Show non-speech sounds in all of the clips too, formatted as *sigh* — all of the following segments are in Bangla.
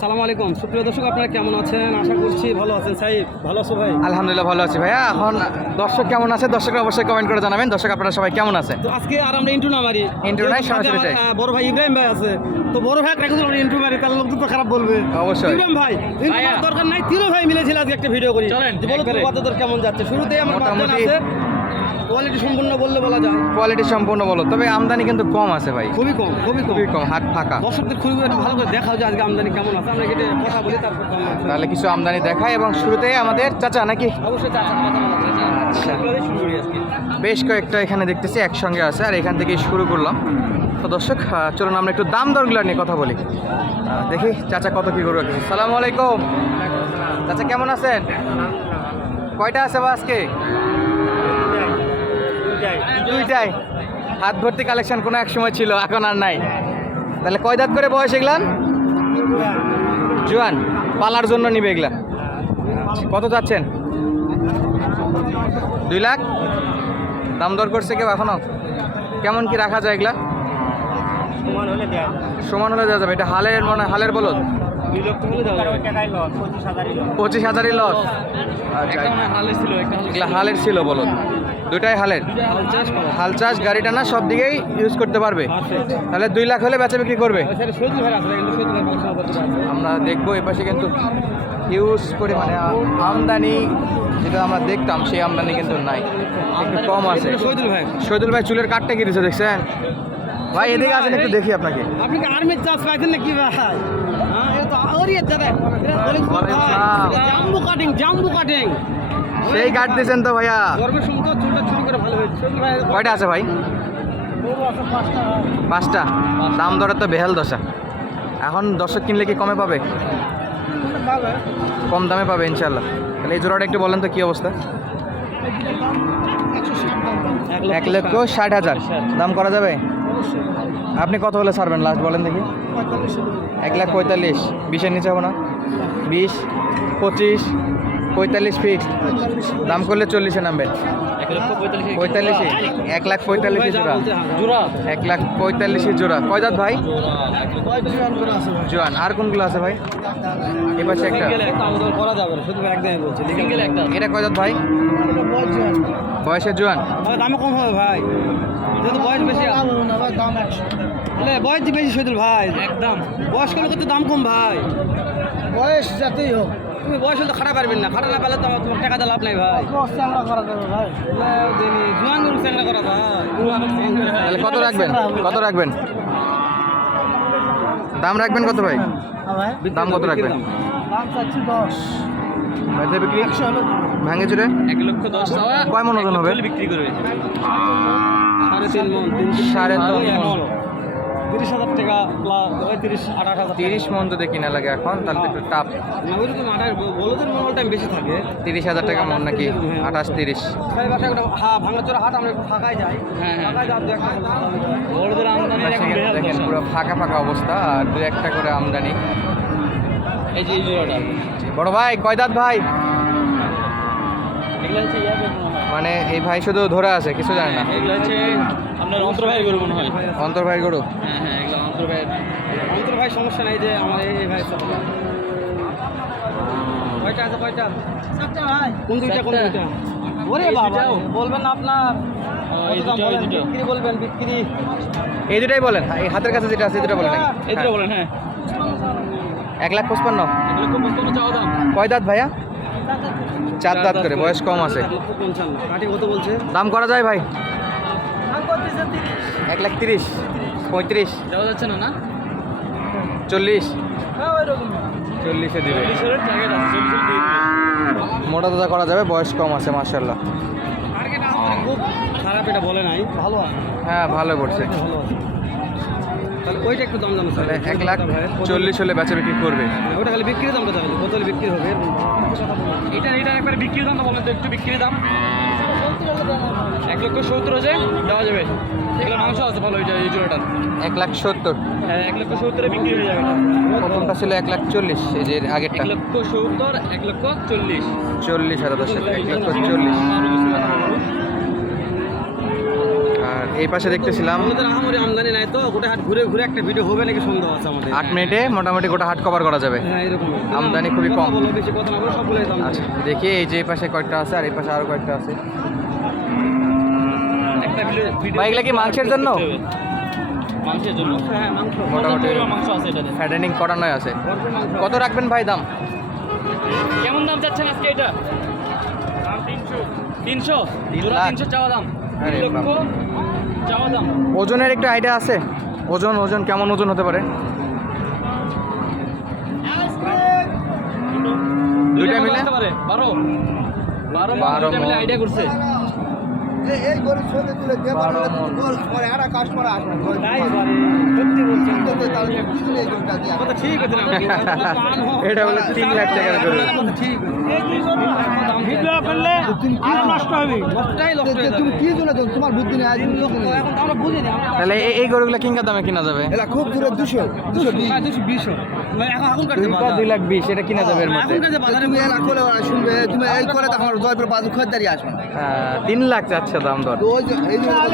সালাম আলাইকুম। সুপ্রিয় দর্শক আপনারা কেমন আছেন? আশা করছি ভালো আছেন। সাহেব ভালো আছো ভাই? আলহামদুলিল্লাহ ভালো আছি ভাইয়া। এখন দর্শক কেমন আছে? দর্শকরা অবশ্যই কমেন্ট করে জানাবেন। দর্শক আপনারা সবাই কেমন আছে? তো আজকে আর আমরা ইন্টু না মারি। Intro নাই, সরাসরি যাই। বড় ভাই ইব্রাহিম ভাই আছে। তো বড় ভাই রেখে আমরা ইন্টু মারি তাহলে লোক তো খারাপ বলবে। অবশ্যই। ইব্রাহিম ভাই। করার দরকার নাই। তিনও ভাই মিলেছিল আজকে একটা ভিডিও করি। বলো দর কেমন যাচ্ছে। শুরুতেই আমার আছে। কোয়ালিটি সম্পূর্ণ বললে বলা যায়। কোয়ালিটি সম্পূর্ণ বলো তবে আমদানি কিন্তু কম আছে ভাই। খুবই কম খুবই কম। খুবই কম হাট ফাঁকা। দর্শকদের খুবই একটু ভালো করে দেখাও যে আজকে আমদানি কেমন আছে। আমরা কেটে কথা বলি তারপর তাহলে কিছু আমদানি দেখায় এবং শুরুতেই আমাদের চাচা নাকি? অবশ্যই যায়। আচ্ছা। বেশ কয়েকটা এখানে দেখতেছি একসঙ্গে আছে আর এখান থেকেই শুরু করলাম। তো দর্শক চলুন আমরা একটু দাম দরগুলো নিয়ে কথা বলি। দেখি চাচা কত কি করবে সালাম আলাইকুম। চাচা কেমন আছেন? কয়টা আছে বা আজকে? দুইটাই। হাত ভর্তি কালেকশন কোনো এক সময় ছিল, এখন আর নাই। তাহলে কয় দাঁত করে বয়স এগুলান জুয়ান, পালার জন্য নিবে এগুলা। কত যাচ্ছেন দুই লাখ? দাম দর করছে কেউ এখনও? কেমন কি রাখা যায় এগুলা? সমান হলে দেওয়া যাবে। এটা হালের মানে হালের বলো পঁচিশ হাজারই লস আচ্ছা একটা এগুলা হালের ছিল বলো দুটাই হালের? হাল চাষ করা গাড়িটা না সব দিকেই ইউজ করতে পারবে। তাহলে দুই লাখ হলে বেচা বিক্রি করবে। আমরা দেখব এপাশে কিন্তু হিউজ পরিমাণে আ- আমদানি যেটা আমরা দেখতাম সেই আমদানি কিন্তু নাই। একটু কম আছে। সৈদুল ভাই। শহীদুল ভাই চুলের কাটটা কিনেছে দেখছেন? ভাই এদিকে আসেন একটু দেখি আপনাকে। আপনি কি আর্মির চাষ পাইছেন নাকি ভাই? দাদা জাম্বু কাটিং জাম্বু কাটিং। সেই কাট দিয়েছেন তো ভাইয়া। গর্বের সঙ্গে চুলটা চুরি করে ভালো হয়েছে। কয়টা আছে ভাই? পাঁচটা। দাম দরে তো বেহাল দশা। এখন দর্শক কিনলে কি কমে পাবে? পাবে। কম দামে পাবে ইনশাল্লাহ তাহলে এই জোড়াটা একটু বলেন তো কী অবস্থা? এক লক্ষ ষাট হাজার। দাম করা যাবে? আপনি কত হলে ছাড়বেন? লাস্ট বলেন দেখি। এক লাখ পঁয়তাল্লিশ। বিশের নিচে হবে না। বিশ, পঁচিশ পঁয়তাল্লিশ ফিক্সড দাম করলে চল্লিশে নামবেন পঁয়তাল্লিশ এক লাখ পঁয়তাল্লিশে জোড়া। জোড়া এক লাখ পঁয়তাল্লিশে জোড়া। কয় দাঁত ভাই? জোয়ান। আর কোনগুলো আছে ভাই? এ পাশে একটা। সিঙ্গেল একটা আমাদের করা যাবে শুধু একদমই বলছি। এটা কয় দাঁত ভাই? বয়সের জোয়ান। তাহলে কম হবে ভাই। যেহেতু বয়স বেশি বয়স বেশি সৈদুল ভাই। একদম। বয়স কম করতে দাম কম ভাই। বয়স যাতেই হোক। তুমি বয়স হলে খাটা পারবেন না। খাটা না পেলে তো তোমার টাকা দিয়ে লাভ নাই ভাই। চ্যাংরা করা যাবে ভাই জুয়ান গরু চ্যাংরা করা ভাই। তাহলে কত রাখবেন? কত রাখবেন? দাম রাখবেন কত ভাই? দাম কত রাখবেন? দাম চাচ্ছি দশ। বেচা বিক্রি? ভাঙে চুরে? এক লক্ষ দশ কয় মন ওজন হবে? বিক্রি করবে সাড়ে তিন মন। সাড়ে তিন। তিরিশ হাজার টাকা তিরিশ আঠাশ হাজার তিরিশ মন যদি কিনা লাগে এখন তাহলে একটু টাপ না ওইরকম আঠাশ বলদের টাইম বেশি থাকে। তিরিশ হাজার টাকা মন নাকি? আঠাশ তিরিশ। ভাঙাচোরা হাট আমরা একটু ফাঁকায় যাই। একটা বড়দের আমদানি দেখেন পুরো ফাঁকা ফাঁকা অবস্থা আর দু একটা করে আমদানি। এই যে বড় ভাই কয় দাঁত ভাই? এগুলো হচ্ছে মনে হয় এই ভাই শুধু ধরে আছে কিছু জানে না। এগুলো হচ্ছে আপনার অন্তর ভাই গরু মনে হয়। অন্তর ভাই গরু? হ্যাঁ হ্যাঁ এগুলো অন্তর ভাই অন্তর ভাই সমস্যা নাই যে আমার এই ভাই কয়টা আছে কয়টা? চারটে ভাই। কোন দুইটা কোন দুইটা? ওরে বাবা বলবেন আপনার। বিক্রি বলবেন বিক্রি। এই দুটাই বলেন এই হাতের কাছে যেটা আছে এই দুটো বলেন এই দুটো হ্যাঁ। বলেন হ্যাঁ। এক লাখ পঁচপান্ন। এগুলো খুব কত চাওয়া দাম। কয় দাঁত ভাইয়া? চার দাঁত করে বয়স কম আছে। দাম করা যায় ভাই? এক লাখ তিরিশ পঁয়ত্রিশ। দেওয়া যাচ্ছে না না চল্লিশ। চল্লিশে দিবে। মোটা দাদা করা যাবে বয়স কম আছে মার্শাল্লাহ খুব খারাপ এটা বলে নাই। ভালো হ্যাঁ ভালো করছে। তাহলে ওইটা একটু দাম জানো তাহলে এক লাখ চল্লিশ হলে বেচা বিক্রি করবে। ওটা খালি বিক্রি দামটা জানো কত বিক্রি হবে? এটা এটা একবার বিক্রি দামটা বলেন তো একটু বিক্রি দাম। এক লক্ষ সত্তর হাজার দেওয়া যাবে। এগুলো মাংস আছে ভালো ওইটা এই জোড়াটার। এক লাখ সত্তর। হ্যাঁ এক লক্ষ সত্তরে বিক্রি হয়ে যাবে প্রথমটা ছিল এক লাখ চল্লিশ এই যে আগেরটা। এক লক্ষ সত্তর এক লক্ষ চল্লিশ। চল্লিশ হাজার দশ এক লক্ষ চল্লিশ আর এই পাশে দেখতেছিলাম। আমাদের আমদানি নাই তো গোটা হাট ঘুরে ঘুরে একটা ভিডিও হবে নাকি সন্দেহ আছে আমাদের? আট মিনিটে মোটামুটি গোটা হাট কভার করা যাবে। হ্যাঁ এরকম আমদানি খুবই কম। আচ্ছা দেখি এই যে এই পাশে কয়েকটা আছে আর এই পাশে আরও কয়েকটা আছে। এগুলা কি মাংসের জন্য? হ্যাঁ মোটামুটি আছে কত রাখবেন ভাই দাম? কেমন দাম চাচ্ছেন আজকে এটা? দাম তিনশো। তিনশো? তিন তিনশো চাওয়া দাম। লক্ষ? ওজনের একটা আইডিয়া আছে। ওজন ওজন কেমন ওজন হতে পারে? দুইটা মিলে? বারো। বারো বারো মিলে আইডিয়া করছে। এই গরু ছবি তুলে দিয়ে বারো পারলে মণ। গোল করে আর কাস্টমার আসবে। এটা *laughs* তিন লাখ টাকার গরু ভিডিও করলে আর নষ্ট হবে? নষ্টটাই নষ্ট হয়ে তুমি কি জন্য তোমার বুদ্ধি নেই? আজ বুদ্ধি নেই। এখন আমরা বুঝি না। তাহলে এই গরুগুলো কিংকা দামে কিনা যাবে? খুব দূরে দুশো দুশো বিশ। দুশো বিশ এখন এখনকার যে দুইটা বাজার। দুই লাখ বিশ এটা কিনা যাবে এর মধ্যে। এখনকার যে বাজারে। তুমি এলা করে শুনবে। তুমি এই করে দেখো আমার জয়পুর বাজু খরিদারি আসবে। তিন লাখ চাচ্ছে দাম দর।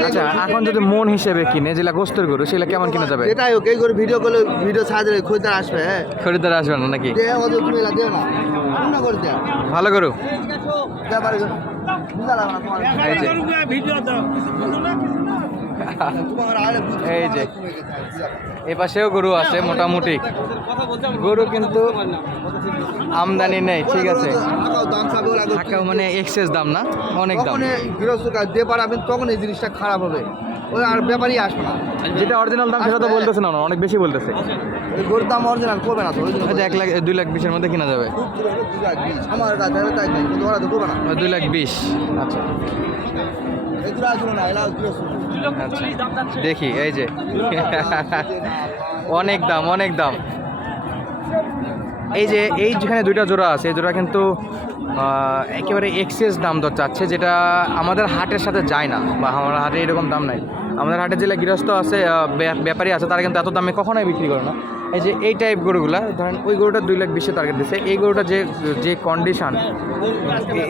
আচ্ছা এখন যদি মন হিসেবে কিনে যেটা গোস্তের গরু সেটা কেমন কিনা যাবে? যেটাই হোক এই করে ভিডিও করলে ভিডিও ছাড়লে খরিদার আসবে হ্যাঁ? খরিদ্দার আসবে না নাকি? দে ওদের তুমি এলা দেও না। অন্য করে দেও ভালো ব্যাপারে না তোমার এই যে ভিডিও দাও তোমার। আরে বুদ্ধি এই যে। এই পাশেও গরু আছে মোটামুটি। গরু কিন্তু আমদানি নেই ঠিক আছে। মানে এক্সেস দাম না অনেক দাম। তখন গৃহস্থ দিয়ে পারাবেন তখন এই জিনিসটা খারাপ হবে। আর ব্যাপারই আসবে না যেটা অরিজিনাল দাম সেটা তো বলতেছে না না, অনেক বেশি বলতেছে গরুর দাম অরিজিনাল করবে না তো যে এক লাখ দুই লাখ বিশের মধ্যে কিনা যাবে দুই লাখ বিশ। আমার কাছে তাই নাই কিন্তু ওরা তো করবে না দুই লাখ বিশ আচ্ছা আচ্ছা দেখি এই যে অনেক দাম অনেক দাম এই যে, এই যেখানে দুইটা জোড়া আছে, এই জোড়া কিন্তু একেবারে এক্সেস দাম দর চাচ্ছে, যেটা আমাদের হাটের সাথে যায় না, বা আমার হাটে এরকম দাম নাই। আমাদের হাটে যেগুলো গৃহস্থ আছে ব্যাপারী আছে, তারা কিন্তু এত দামে কখনোই বিক্রি করে না। এই যে এই টাইপ গরুগুলা ধরেন ওই গরুটা দুই লাখ বিশে টার্গেট দিচ্ছে এই গরুটা যে যে কন্ডিশন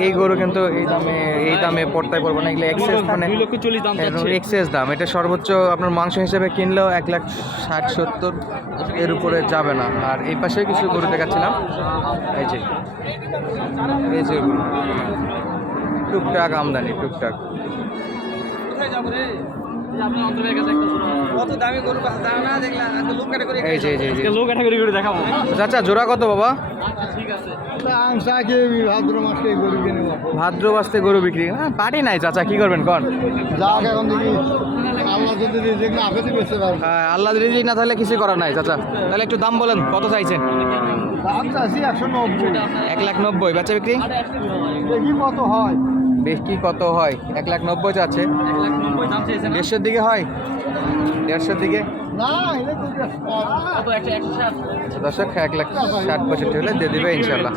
এই গরু কিন্তু এই দামে এই দামে পড়তায় পড়বে না এগুলো এক্সেস মানে এক্সেস দাম এটা সর্বোচ্চ আপনার মাংস হিসেবে কিনলেও এক লাখ ষাট সত্তর এর উপরে যাবে না। আর এই পাশে কিছু গরু দেখাচ্ছিলাম। এই যে এই যে টুকটাক আমদানি টুকটাক। একটা জোড়া কত দামি গরু দাও না? দেখলাম এত লোক ক্যাটাগরি এই যে এই যে, এই যে। আজকে লো ক্যাটাগরি করে দেখাবো। চাচা জোড়া কত বাবা? আচ্ছা ঠিক আছে। ভাদ্র মাসে গরু ভাদ্র বাস্তে গরু বিক্রি? হ্যাঁ পাটি নাই চাচা কি করবেন কন? যাক এখন দেখি। আল্লাহ যদি না পারবেন হ্যাঁ আল্লাহ রিজিক না তাহলে কিছু করার নাই চাচা। তাহলে একটু দাম বলেন কত চাইছেন? দাম চাচ্ছি একশো নব্বই। এক লাখ নব্বই বেচা বিক্রি? দেখি কত হয়। বিক্রি কত হয়? এক লাখ নব্বই না দেড়শোর দিকে হয়? দেড়শোর দিকে? দর্শক এক লাখ ষাট পঁয়ষট্টি হলে দিয়ে দেবে ইনশাল্লাহ।